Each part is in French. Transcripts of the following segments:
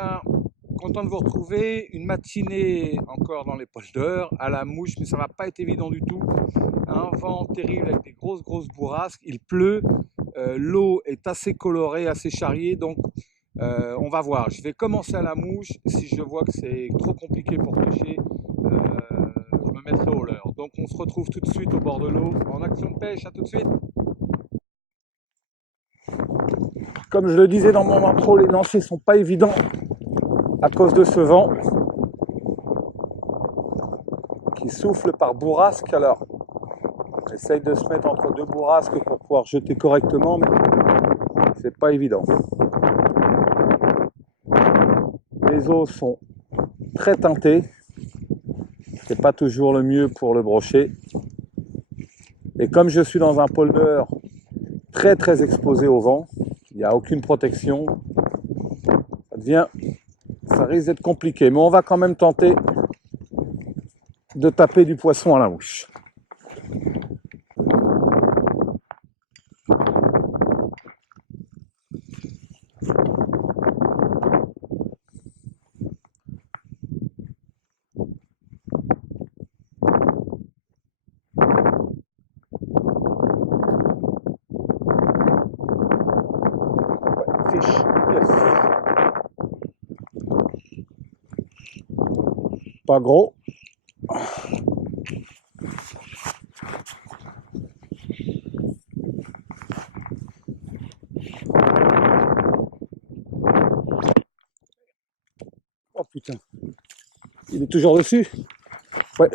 bien, content de vous retrouver. Une matinée encore dans les polders, à la mouche, mais ça va pas être évident du tout. Un vent terrible avec des grosses bourrasques. Il pleut, l'eau est assez colorée, assez charriée, donc on va voir. Je vais commencer à la mouche. Si je vois que c'est trop compliqué pour pêcher, je me mettrai au leurre. Donc on se retrouve tout de suite au bord de l'eau en action de pêche. À tout de suite. Comme je le disais dans mon intro, les lancers sont pas évidents à cause de ce vent qui souffle par bourrasque. Alors, on essaye de se mettre entre deux bourrasques pour pouvoir jeter correctement, mais c'est pas évident. Les eaux sont très teintées, c'est pas toujours le mieux pour le brochet. Et comme je suis dans un polder très exposé au vent, il n'y a aucune protection, ça risque d'être compliqué, mais on va quand même tenter de taper du poisson à la mouche. Fish, yes. Pas gros. Oh putain, il est toujours dessus. Ouais.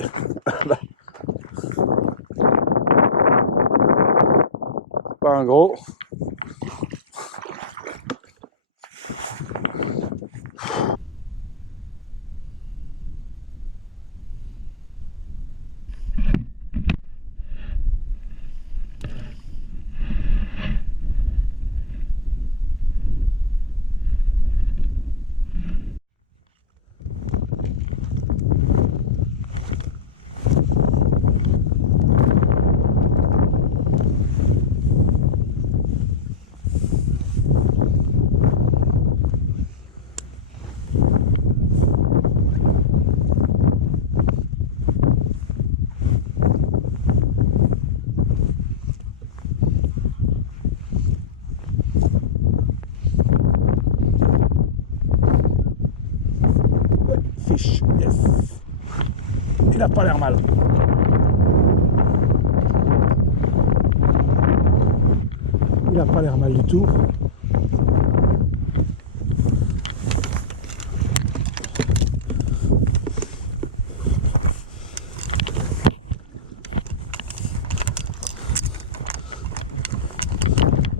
Pas un gros. Fish, yes. Il a pas l'air mal. Il a pas l'air mal du tout.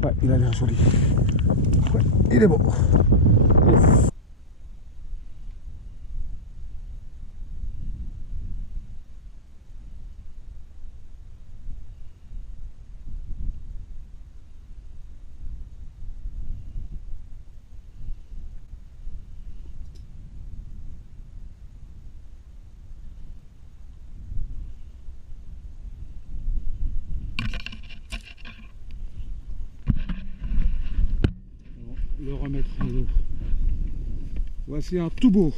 Ouais, il a l'air joli. Ouais, il est beau. Yes. Le remettre en l'eau. Voici un tout beau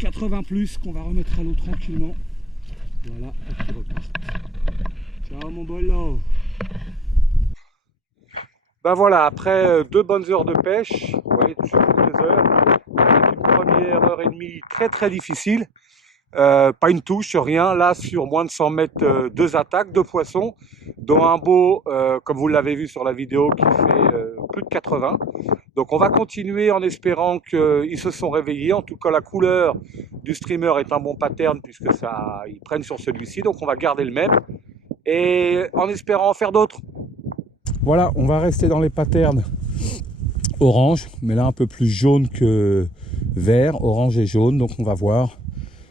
80 plus qu'on va remettre à l'eau tranquillement. Voilà, et qui repart. Ciao mon bolo. Ben voilà, après 2 bonnes heures de pêche, vous voyez toujours des heures, avec une première heure et demie très difficile. Pas une touche, rien. Là, sur moins de 100 mètres, 2 attaques, 2 poissons, dont un beau, comme vous l'avez vu sur la vidéo, qui fait plus de 80. Donc on va continuer en espérant qu'ils se sont réveillés. En tout cas, la couleur du streamer est un bon pattern puisque ils prennent sur celui-ci. Donc on va garder le même et en espérant en faire d'autres. Voilà, on va rester dans les patterns orange, mais là un peu plus jaune que vert, orange et jaune. Donc on va voir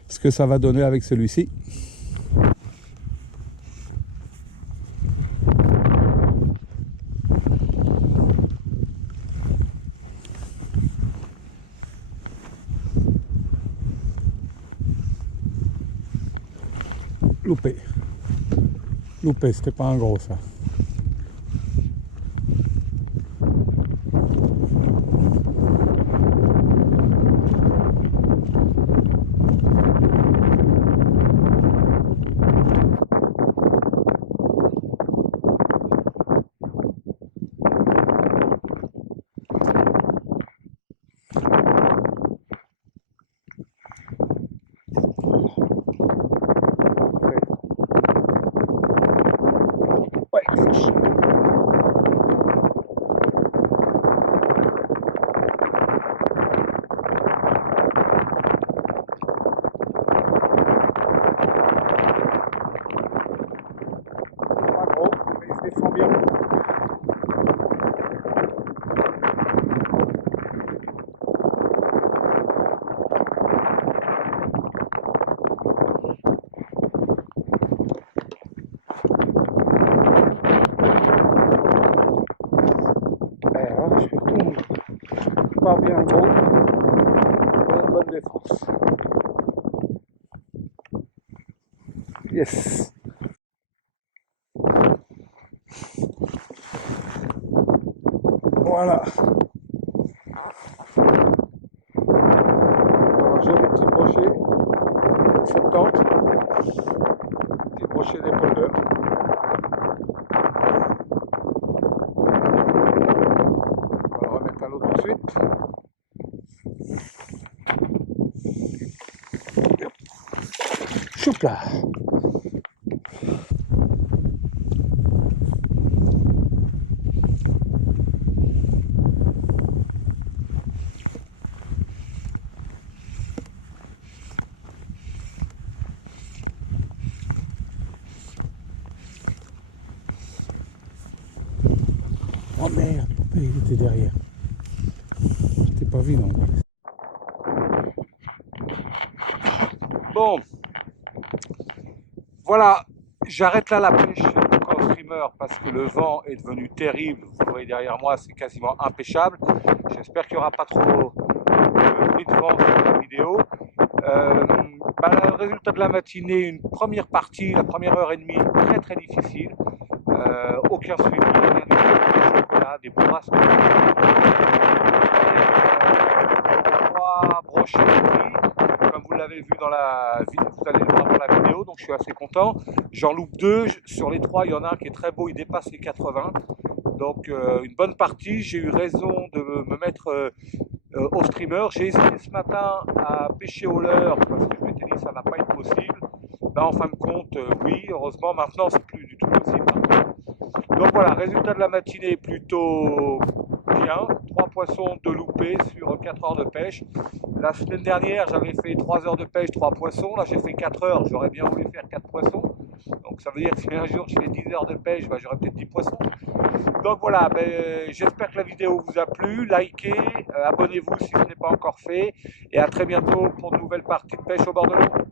ce que ça va donner avec celui-ci. Loupé, c'était pas un gros ça. flèche. Pas gros, mais il se défend bien. Alors, je tombe pas bien gros, mais une bonne défense. Yes. Voilà. Un joli petit brochet, 70, petit brochet d'épauleur. On va le remettre à l'eau tout de suite. Choup là. Oh merde, il était derrière. Je t'ai pas vu non plus. Bon, voilà, j'arrête là la pêche en streamer parce que le vent est devenu terrible. Vous le voyez derrière moi, c'est quasiment impêchable. J'espère qu'il n'y aura pas trop de bruit de vent sur la vidéo. Le résultat de la matinée, une première partie, la première heure et demie, très très difficile. Aucun suivi, rien du tout, des chocolats, des bourrasques. Trois brochets pris, comme vous l'avez vu dans la vidéo, vous allez le voir dans la vidéo, donc je suis assez content. J'en loupe deux, sur les trois, il y en a un qui est très beau, il dépasse les 80. Donc une bonne partie, j'ai eu raison de me mettre au streamer. J'ai essayé ce matin à pêcher au leurre parce que je m'étais dit ça va pas être possible. Ben, en fin de compte, oui, heureusement, maintenant c'est plus du tout possible. Donc voilà, résultat de la matinée plutôt bien. 3 poissons, 2 loupés sur 4 heures de pêche. La semaine dernière, j'avais fait 3 heures de pêche, 3 poissons. Là, j'ai fait 4 heures. J'aurais bien voulu faire 4 poissons. Donc ça veut dire que si un jour je fais 10 heures de pêche, ben, j'aurai peut-être 10 poissons. Donc voilà, j'espère que la vidéo vous a plu. Likez, abonnez-vous si ce n'est pas encore fait. Et à très bientôt pour de nouvelles parties de pêche au bord de l'eau.